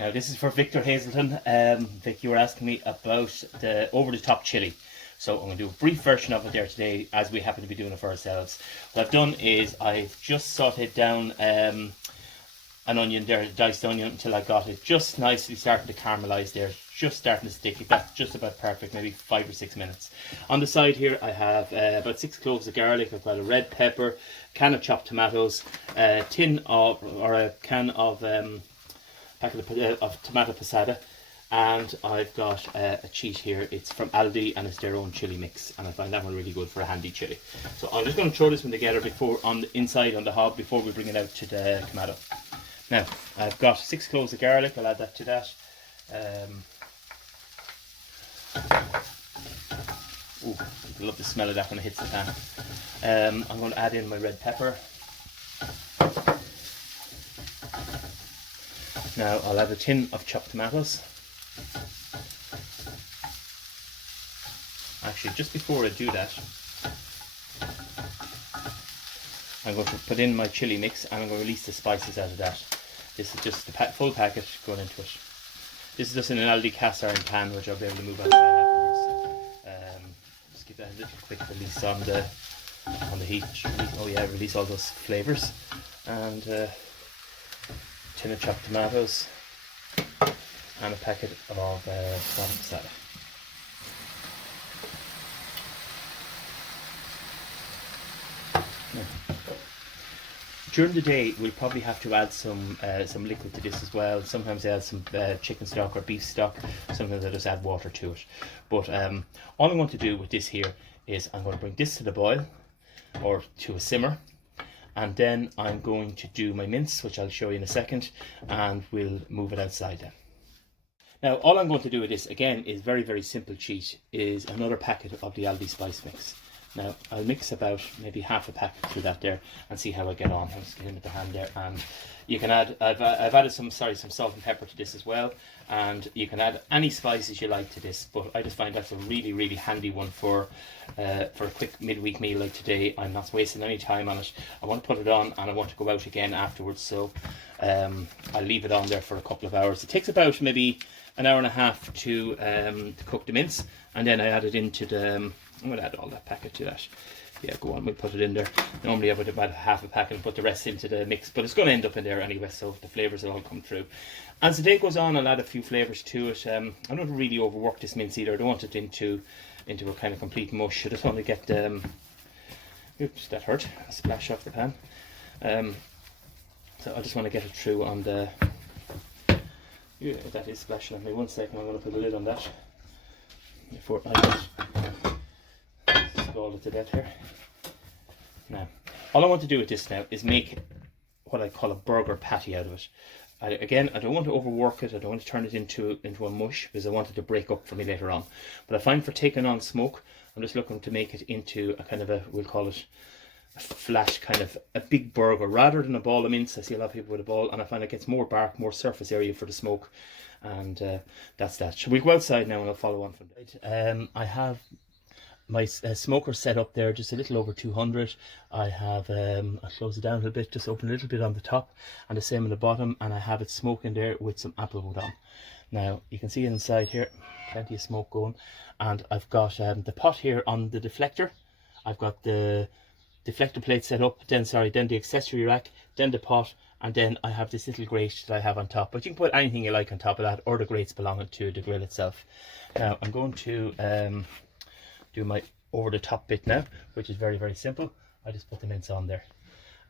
Now this is for Victor Hazelton. Vic, you were asking me about the over-the-top chili. So I'm going to do a brief version of it there today, as we happen to be doing it for ourselves. What I've done is I've just sauteed down an onion there, a diced onion, until I got it just nicely starting to caramelize there, just starting to stick. That's just about perfect, maybe 5 or 6 minutes. On the side here I have about 6 cloves of garlic. I've got a red pepper, can of chopped tomatoes, a can of packet of tomato passata, and I've got a cheat here. It's from Aldi and it's their own chili mix, and I find that one really good for a handy chili. So I'm just going to throw this one together before on the inside on the hob before we bring it out to the Kamado. Now I've got 6 cloves of garlic. I'll add that to that. Ooh, I love the smell of that when it hits the pan. I'm going to add in my red pepper. Now I'll add a tin of chopped tomatoes. Actually, just before I do that, I'm going to put in my chili mix and I'm going to release the spices out of that. This is just the full packet going into it. This is just in an Aldi cast iron pan, which I'll be able to move outside afterwards. Just give that a little quick release on the heat. Oh yeah, release all those flavours. And tin of chopped tomatoes and a packet of tomato passata. During the day, we'll probably have to add some liquid to this as well. Sometimes they add some chicken stock or beef stock. Sometimes they just add water to it. But all I'm going to do with this here is I'm going to bring this to the boil or to a simmer, and then I'm going to do my mince, which I'll show you in a second, and we'll move it outside then. Now, all I'm going to do with this again is very, very simple cheat. Is another packet of the Aldi spice mix. Now I'll mix about maybe half a packet through that there and see how I get on. I'll just get in with the hand there, and you can add. I've added some salt and pepper to this as well, and you can add any spices you like to this. But I just find that's a really, really handy one for a quick midweek meal like today. I'm not wasting any time on it. I want to put it on and I want to go out again afterwards, so I'll leave it on there for a couple of hours. It takes about maybe an hour and a half to cook the mince, and then I add it into the. I'm going to add all that packet to that. Yeah, go on, we'll put it in there. Normally I would about half a packet and put the rest into the mix, but it's going to end up in there anyway, so the flavours will all come through. As the day goes on, I'll add a few flavours to it. I don't really overwork this mince either. I don't want it into a kind of complete mush. I just want to get oops, that hurt. A splash off the pan. So I just want to get it through on the. Yeah, that is splashing on me. 1 second, I'm going to put the lid on that before I get scald it to death here. Now, all I want to do with this now is make what I call a burger patty out of it. Again, I don't want to overwork it. I don't want to turn it into a mush because I want it to break up for me later on. But I find for taking on smoke, I'm just looking to make it into a kind of a, we'll call it a flat kind of a big burger rather than a ball of mince. I see a lot of people with a ball, and I find it gets more bark, more surface area for the smoke, and that's that. So we'll go outside now and I'll follow on from that. I have my smoker set up there, just a little over 200. I have I'll close it down a little bit, just open a little bit on the top and the same on the bottom, and I have it smoking there with some applewood on. Now you can see inside here plenty of smoke going, and I've got the pot here on the deflector. I've got the deflector plate set up, then the accessory rack, then the pot, and then I have this little grate that I have on top. But you can put anything you like on top of that, or the grates belonging to the grill itself. Now I'm going to do my over the top bit now, which is very, very simple. I just put the mince on there,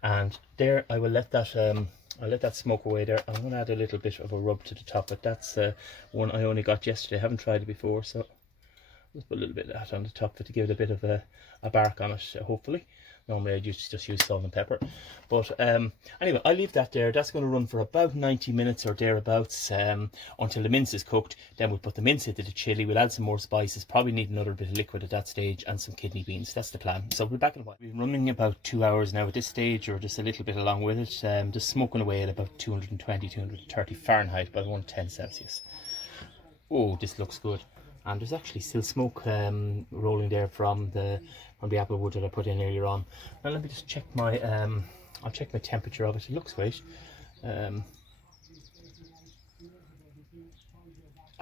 and there I will let that I'll let that smoke away there. I'm going to add a little bit of a rub to the top, but that's one I only got yesterday. I haven't tried it before, so just put a little bit of that on the top to give it a bit of a bark on it, hopefully. Normally I just use salt and pepper, but anyway, I'll leave that there. That's going to run for about 90 minutes or thereabouts until the mince is cooked. Then we'll put the mince into the chili. We'll add some more spices, probably need another bit of liquid at that stage, and some kidney beans. That's the plan. So we'll be back in a while. We've been running about 2 hours now at this stage, or just a little bit along with it, just smoking away at about 220, 230 Fahrenheit by 110 Celsius. Oh, this looks good. And there's actually still smoke rolling there from the applewood that I put in earlier on. Now let me just check my I'll check my temperature of it. It looks great.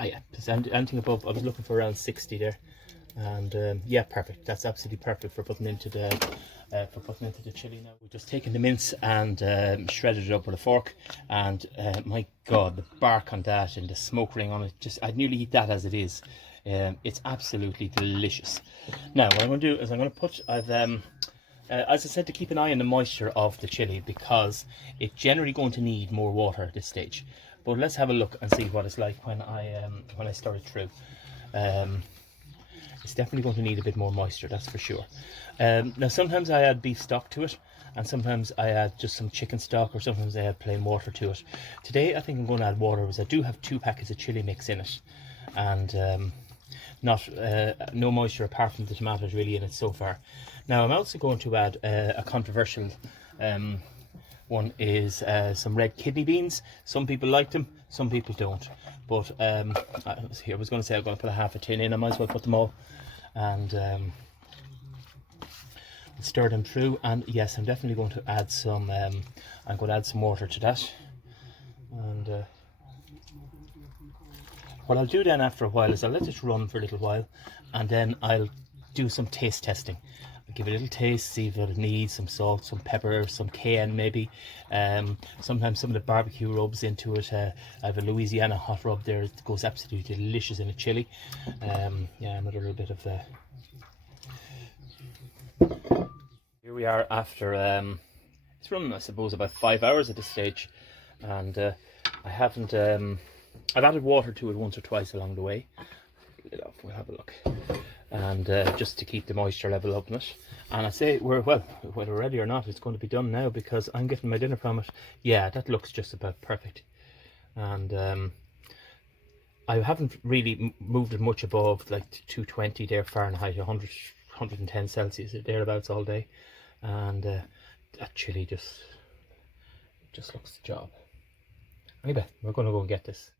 Yeah, anything above, I was looking for around 60 there. And yeah, perfect. That's absolutely perfect for putting into the chili. Now we've just taken the mince and shredded it up with a fork, and my god, the bark on that and the smoke ring on it, just I'd nearly eat that as it is. It's absolutely delicious. Now what I'm going to do is I'm going to put, as I said, to keep an eye on the moisture of the chili, because it's generally going to need more water at this stage. But let's have a look and see what it's like when I stir it through. It's definitely going to need a bit more moisture, that's for sure. Now sometimes I add beef stock to it, and sometimes I add just some chicken stock, or sometimes I add plain water to it. Today I think I'm going to add water, because I do have 2 packets of chili mix in it, and no moisture apart from the tomatoes really in it so far. Now I'm also going to add a controversial one, is some red kidney beans. Some people like them, some people don't. But I was going to say I'm going to put a half a tin in. I might as well put them all, and stir them through. And yes, I'm definitely going to add some. I'm going to add some water to that. And what I'll do then after a while is I'll let it run for a little while, and then I'll do some taste testing. Give it a little taste, see if it needs some salt, some pepper, some cayenne maybe. Sometimes some of the barbecue rubs into it. I have a Louisiana hot rub there. It goes absolutely delicious in a chili. Yeah, another little bit of Here we are after, it's running I suppose about 5 hours at this stage, and I haven't, I've added water to it once or twice along the way. We'll have a look. And just to keep the moisture level up in it. And I say whether we're ready or not, it's going to be done now, because I'm getting my dinner from it. Yeah, that looks just about perfect. And I haven't really moved it much above like 220 there Fahrenheit, 110 Celsius thereabouts all day. And that chili just looks the job. Anyway, we're going to go and get this.